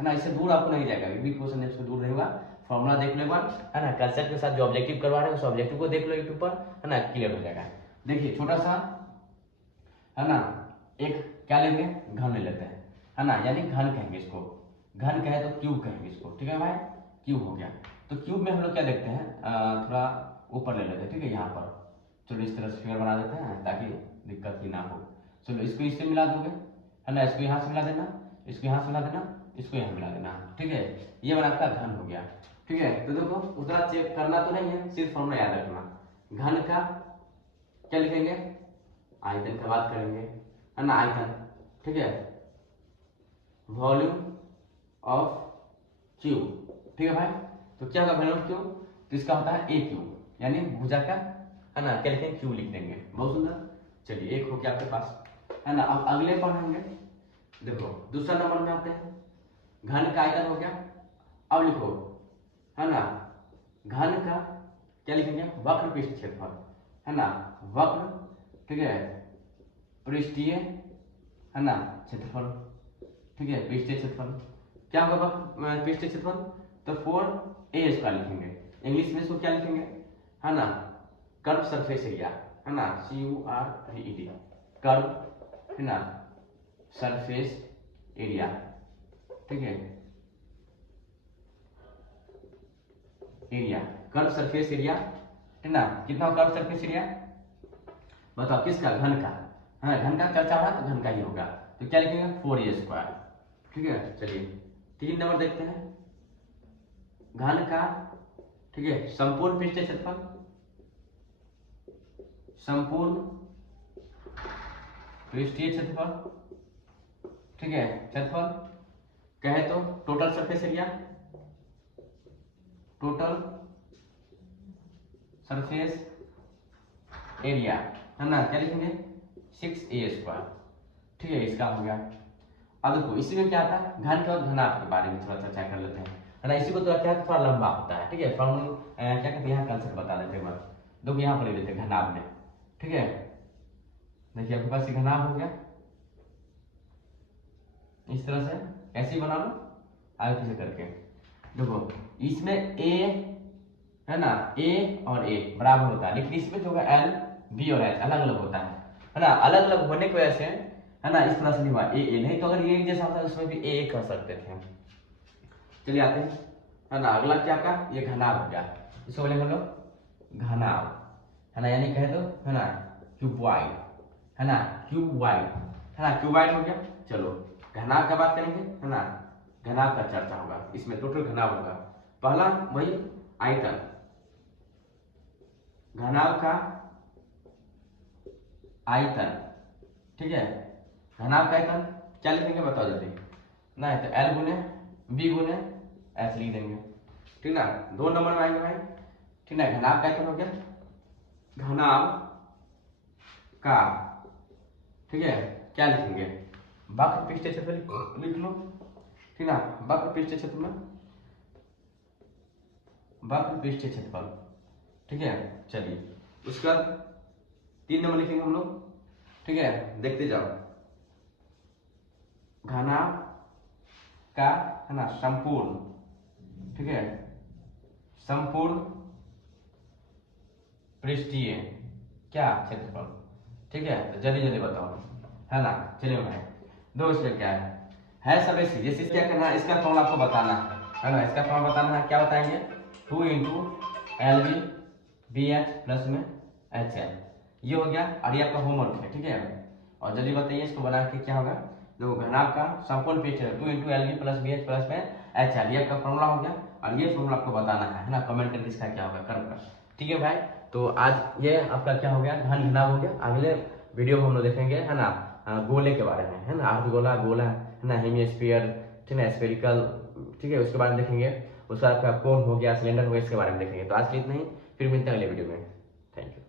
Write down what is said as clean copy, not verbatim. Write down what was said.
है ना, इससे दूर आपको नहीं जाएगा, भी क्वेश्चन इससे दूर नहीं होगा। फॉर्मूला देख लो एक बार, है ना, कंसेप्ट के साथ जो ऑब्जेक्टिव करवा रहे हैं उस ऑब्जेक्टिव को देख लो यूट्यूब पर, है ना, क्लियर हो जाएगा। देखिए छोटा सा, है ना, एक क्या लेंगे, घन ले लेते हैं, है ना, यानी घन कहेंगे इसको, घन कहे तो क्यूब कहेंगे इसको, ठीक है भाई, क्यूब हो गया। तो क्यूब में हम लोग क्या देखते हैं, थोड़ा ऊपर ले लेते हैं, ठीक है, यहाँ पर चलो इस तरह से फिगर बना देते हैं ताकि दिक्कत ही ना हो। चलो इसको इससे मिला दोगे, है ना, इसको यहाँ से मिला देना, इसको यहाँ से मिला देना, इसको यहाँ मिला देना, ठीक है, ये बना आपका घन हो गया। ठीक है, तो देखो उतना चेक करना तो नहीं है, सिर्फ फॉर्मूला याद रखना। घन का क्या लिखेंगे, आयतन का बात करेंगे, है ना, आयतन, ठीक है, वॉल्यूम ऑफ क्यूब, ठीक है भाई। तो क्या होगा वॉल्यूम ऑफ क्यूब, तो इसका होता है ए क्यूब, यानी भुजा का, है ना, क्या लिखेंगे, क्यूब लिख देंगे, बहुत सुंदर। चलिए एक हो गया आपके पास, है ना। अब अगले पर होंगे, देखो दूसरा नंबर में आते हैं, घन का आयतन हो गया। अब लिखो, है ना, घन का क्या लिखेंगे, वक्र पृष्ठ क्षेत्रफल, है ना, वक्र, ठीक है, पृष्ठीय, है ना, क्षेत्रफल, ठीक है, पृष्ठीय क्षेत्रफल क्या होगा, वक्र पृष्ठीय क्षेत्रफल, तो 4a² लिखेंगे। इंग्लिश में इसको क्या लिखेंगे, है ना, कर्व सरफेस एरिया, है ना, CURVED, कर्व, है ना, सरफेस एरिया, ठीक है, एरिया, कर्व सरफेस एरिया, है ना, कितना कर्व सरफेस एरिया बताओ, किसका, घन का, हाँ घन का चर्चा रहा तो घन का ही होगा, तो क्या लिखेंगे 4a², ठीक है। चलिए 3 नंबर देखते हैं, घन का, ठीक है, संपूर्ण पृष्ठीय क्षेत्रफल, संपूर्ण पृष्ठीय क्षेत्रफल, ठीक है, क्षेत्रफल कहे तो total surface area, total surface area, है ना, क्या लिखेंगे 6a², ठीक है, इसका हो गया। अब देखो इसी में क्या आता है, घन के और घनाभ के बारे में थोड़ा चर्चा कर लेते हैं, है ना, इसी को तो क्या थोड़ा लंबा होता है, ठीक है, फॉर्मूला क्या कहते हैं, यहाँ कंसेप्ट बता देते हैं, देखो यहाँ पर ले लेते हैं घनाभ में, ठीक है। देखिए आपके पास ये घनाभ हो गया, इस तरह से ऐसे ही बना लो आगे पीछे करके। देखो इसमें a, है ना, a और a बराबर होता है, लेकिन इसमें जो होगा L, B और H अलग अलग होता है ना, अलग अलग होने की वजह से, है ना, इस तरह से नहीं हुआ a a, नहीं तो अगर ये जैसा होता उसमें भी a कर सकते थे। चलिए आते हैं, है ना, अगला क्या का, ये घनाभ हो गया, इसको बोलेंगे हम लोग घनाभ, है ना, यानी कहे तो, है ना, क्यूबॉइड, है ना, क्यूबॉइड, है ना, क्यूबॉइड हो गया। चलो घनाभ का बात करेंगे, है ना, घनाभ का चर्चा होगा, इसमें टोटल घनाभ होगा, पहला वही आयतन, घनाभ का आयतन, ठीक है, घनाभ का आयतन क्या लिखेंगे बताओ जल्दी, नहीं तो L गुने B गुने H लिख देंगे, ठीक ना। 2 नंबर में आएंगे भाई, ठीक ना, घनाभ का आयतन हो गया, घनाभ का, ठीक है, क्या लिखेंगे, वक्र पृष्ठीय क्षेत्रफल लिख लो, ठीक ना, वक्र पृष्ठीय क्षेत्र में वक्र पृष्ठीय क्षेत्रफल, ठीक है। चलिए उसके बाद 3 नंबर लिखेंगे हम लोग, ठीक है, देखते जाओ, घनाभ का, है ना, संपूर्ण, ठीक है, संपूर्ण पृष्ठीय क्या क्षेत्रफल, ठीक है, तो जल्दी जल्दी बताओ, है ना। चलिए भाई दो इसमें क्या है सब ऐसी, जैसे क्या करना है, इसका फॉर्मूला आपको बताना है ना, इसका फॉर्मूला बताना है, क्या बताएंगे, 2 × LB BH प्लस में HL, ये हो गया, और ये आपका होमवर्क है, ठीक है। और जल्दी बताइए इसको बना के क्या होगा, देखो घनाभ का संपूर्ण पृष्ठ 2 × LB प्लस BH प्लस में HL, ये आपका फॉर्मूला हो गया, और ये फॉर्मूला आपको बताना है ना, कमेंट करके इसका क्या होगा कर्व का, ठीक है भाई। तो आज ये आपका क्या हो गया, घन घनाभ हो गया। अगले वीडियो में हम लोग देखेंगे, है ना, गोले के बारे में, है ना, अर्धगोला, गोला, है ना, हेमिस्फीयर, ठीक है, स्फेरिकल, ठीक है, उसके बारे में देखेंगे। उसका आपका कोन हो गया, सिलेंडर हो गया, इसके बारे में देखेंगे। तो आज के लिए इतना ही, फिर मिलते हैं अगले वीडियो में। Thank you.